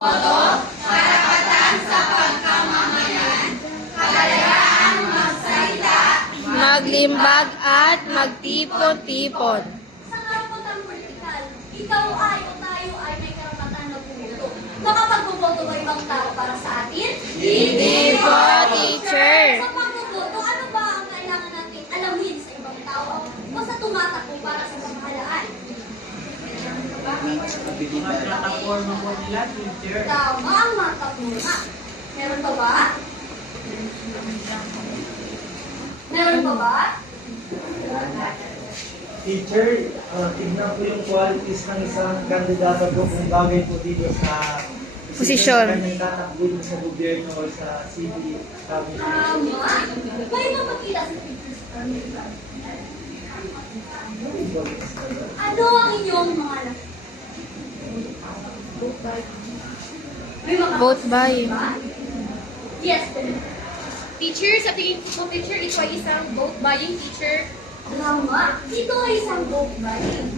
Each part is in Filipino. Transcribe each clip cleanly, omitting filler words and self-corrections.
boto, karapatan sa pagkamamayan, kalayaan magsalita, maglimbag at magtipon-tipon. Sa karapatang vertikal, ikaw ay o tayo ay may karapatan na bumoto. Nakapagboboto ba ibang tao para sa atin? Hindi po, teacher. Sa pagboboto, ano ba ang kailangan natin alamin sa ibang tao o sa tumatakbo para sa pamahalaan? Plataforma po nila, teacher. Tama ang matapunga. Meron pa ba? Meron pa ba? Teacher, tignan po yung qualities ng isang kandidato po kung bagay po dito sa Posisyon. kanyang tatakbo dun sa gobyerno o sa city cabinet. Tama. Pwede ba makita sa pictures? Ano ang inyong mga anak? May mga Vote by. ba? Yes, Teacher, sa tingin ko po, teacher, ito ay isang vote buying teacher. tama. Ito ay isang vote buying.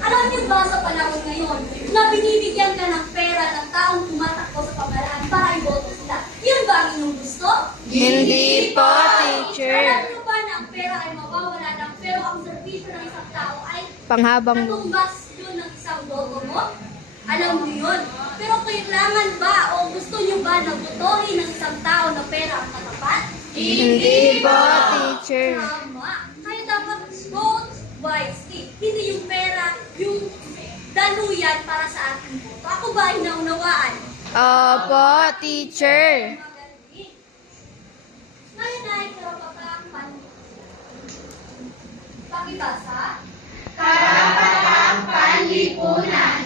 Alam niyo ba sa panahon ngayon na binibigyan ka ng pera ng taong tumatakbo sa pamahalaan para iboto sila? Yun ba ang inyong gusto? Hindi po, teacher. Alam niyo ba na ang pera ay mawawala lang pero ang serbisyo ng isang tao ay Panghabang katumbas yun ng isang boto mo? Alam niyo yun. Pero kailangan ba o gusto niyo ba na botohin ng isang tao na pera ang katapat? Hindi po, teacher. Tama. Kaya dapat vote wisely. Hindi yung pera, yung daluyan para sa ating boto. Ako ba ay naunawaan? Opo, teacher. Magaling. Ngayon ay karapatan pakibasa. Karapatang panlipunan.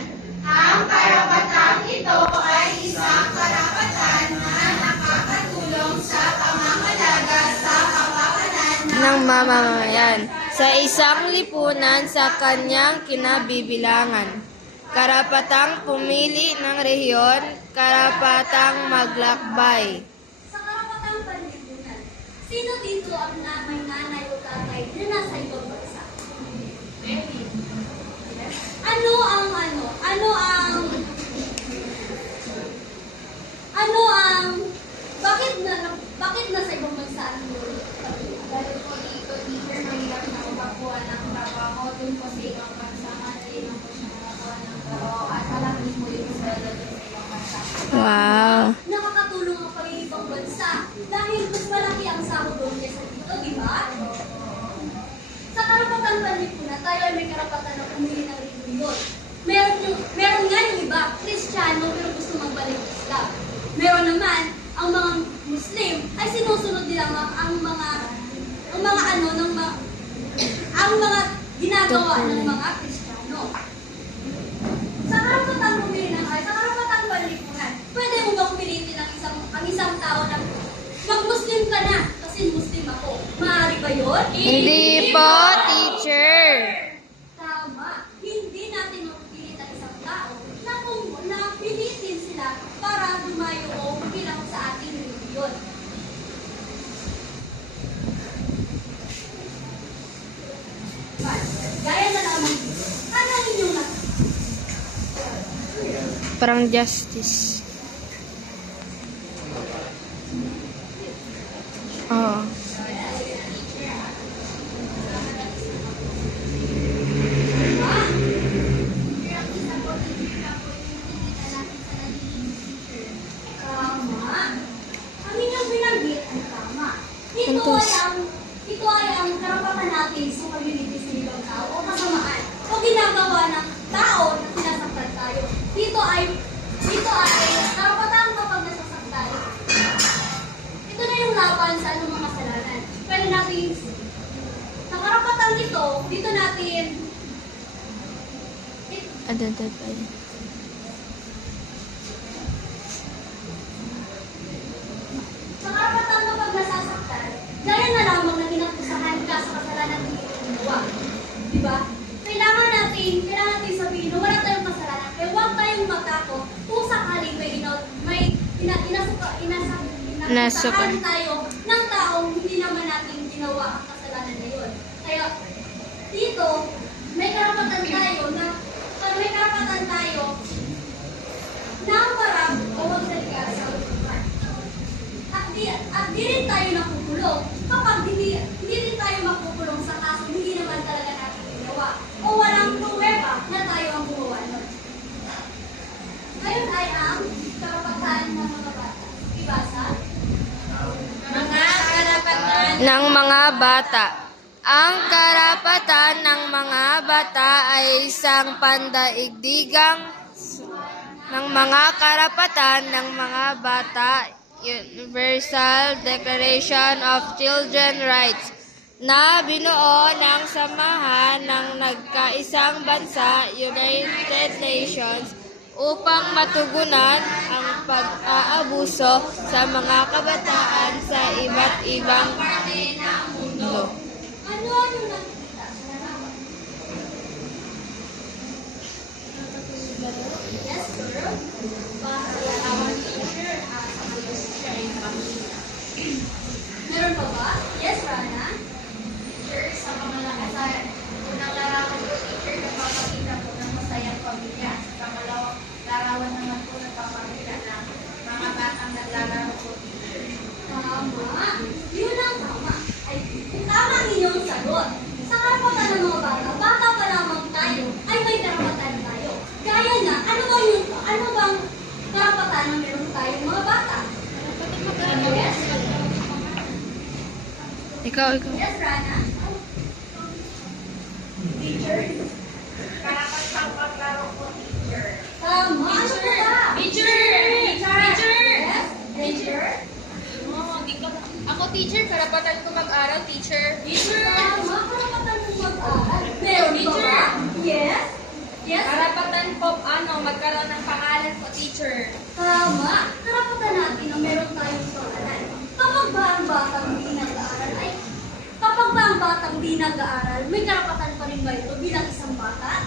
Ang karapatang ito ay isang karapatan na nakakatulong sa pamamalaga sa kapakanan ng mamamayan sa isang lipunan sa kanyang kinabibilangan. Karapatang pumili ng rehiyon, karapatang maglakbay. Sa karapatang panlipunan, sino dito ang may nanay o tatay na nasa ibang bansa? Bakit nasa ibang bansa ang lolo? Dahil po dito, teacher, mahirap na makakuha ng trabaho. Doon po sa ibang bansa, madali lang po siya makakuha ng trabaho. At malaki po yung sweldo doon sa ibang bansa. Wow. Nakakatulong ang pag-ibang bansa dahil mas malaki ang sahod doon kaysa dito, di ba? Sa karapatang panlipunan, tayo ay may karapatan na pumili ng reliyon. Meron nga yung iba, Kristiyano, pero gusto magbalik Islam. Meron naman, ang mga Muslim ay sinusunod nila ang mga ginagawa ng mga Kristiyano. Sa karapatang panlipunan, pwede mo bang pilitin ang isang tao na mag-Muslim ka na kasi Muslim ako? Maaari ba yun? Hindi po, teacher. Tama. Hindi natin mapipilit ang isang tao na pilitin sila para dumayo o bilang sa ating religion. Gaya na lamang, ano ang inyong Parang justice. Oo. tama? Ang inyong binanggit ay tama. Ito Santos. ay ang karapatan natin sa community sa ibang tao o kasamaan o ginagawa ng tao na sinasaktan tayo. Dito ay karapatan kapag nasasaktan. Ito na yung laban sa anong mga kasalanan. Pwede natin sa karapatan dito natin Identify. sa karapatan kapag nasasaktan, gaya na lamang na ginakusahan ka sa kasalanan ng iyong ginawa. Diba? Kailangan natin sabihin na wala tayong kasalanan, kaya huwag tayong matakot kung sakaling Nasukan. tayo ng taong hindi naman natin ginawa ang kasalanan na yun. Kaya dito, may karapatan tayo na ang tayo kapag hindi rin tayo makukulong sa kaso hindi naman talaga natin ginawa o walang pruweba na tayo ang gumawa nun. Ngayon ay ang karapatan ng mga bata. Ibasa? Mga karapatan Ng mga bata. Ang karapatan ng mga bata ay isang pandaigdigang ng mga karapatan ng mga bata, Universal Declaration of Children's Rights, na binuo ng Samahan ng Nagkaisang Bansa, United Nations, upang matugunan ang pag-aabuso sa mga kabataan sa iba't ibang mundo. Ano nakikita? Yes, girl. Meron pa ba? Yes, Rana? teacher sa pamalakas. Unang larawan po, teacher, nagpapakita po ng masayang pamilya. Sa pangalawang larawan naman po, nagpapakita ng mga batang naglalaro po, teacher. Tama. Yun ang tama. Ay, tama ang inyong sagot. Sa karapatan ng mga bata, bata pa lamang tayo, ay may karapatan tayo. Gaya nga, ano bang karapatan na meron tayong mga bata? Yes? Ikaw. Yes, Rana? Teacher? Karapat pang maglaro po, teacher. Tama. Ano po ba? Teacher! Yes? Teacher? Ako, teacher, karapatan ko mag-aral, teacher. Tama. Karapatan mong mag-aral. Meron pa ba? Yes? Yes? Karapatan po, magkaroon ng pangalan po, teacher. Tama. Karapatan natin na meron tayong pangalan. Kapag ba ang batang di nag-aaral, may karapatan pa rin ba ito bilang isang bata?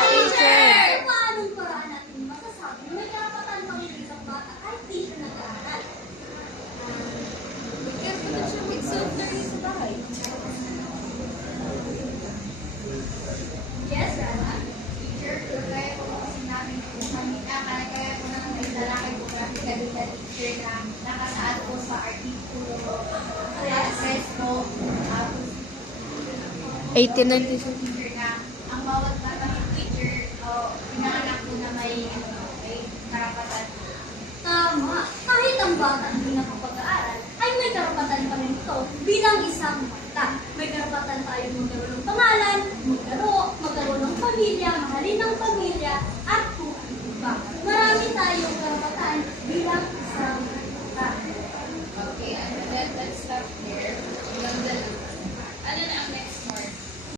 Teacher! Paanong paraan natin masasabi na may karapatan pa rin isang bata kahit di siya nag-aaral? Self-learning sa bahay. Yes, Rana? Teacher, kaya po kasi namin po kaya po naman may lalaki po kasi kanina teacher na nakasaad po sa artikulo says po 1897. teacher na ang bawat batang teacher pinanganak po na may karapatan. Tama. Kahit ang bata hindi nakapag-aaral, ay may karapatan pa rin ito bilang isang bata. May karapatan tayong magkaroon ng pangalan, magkaroon ng pamilya, mahalin ng pamilya, at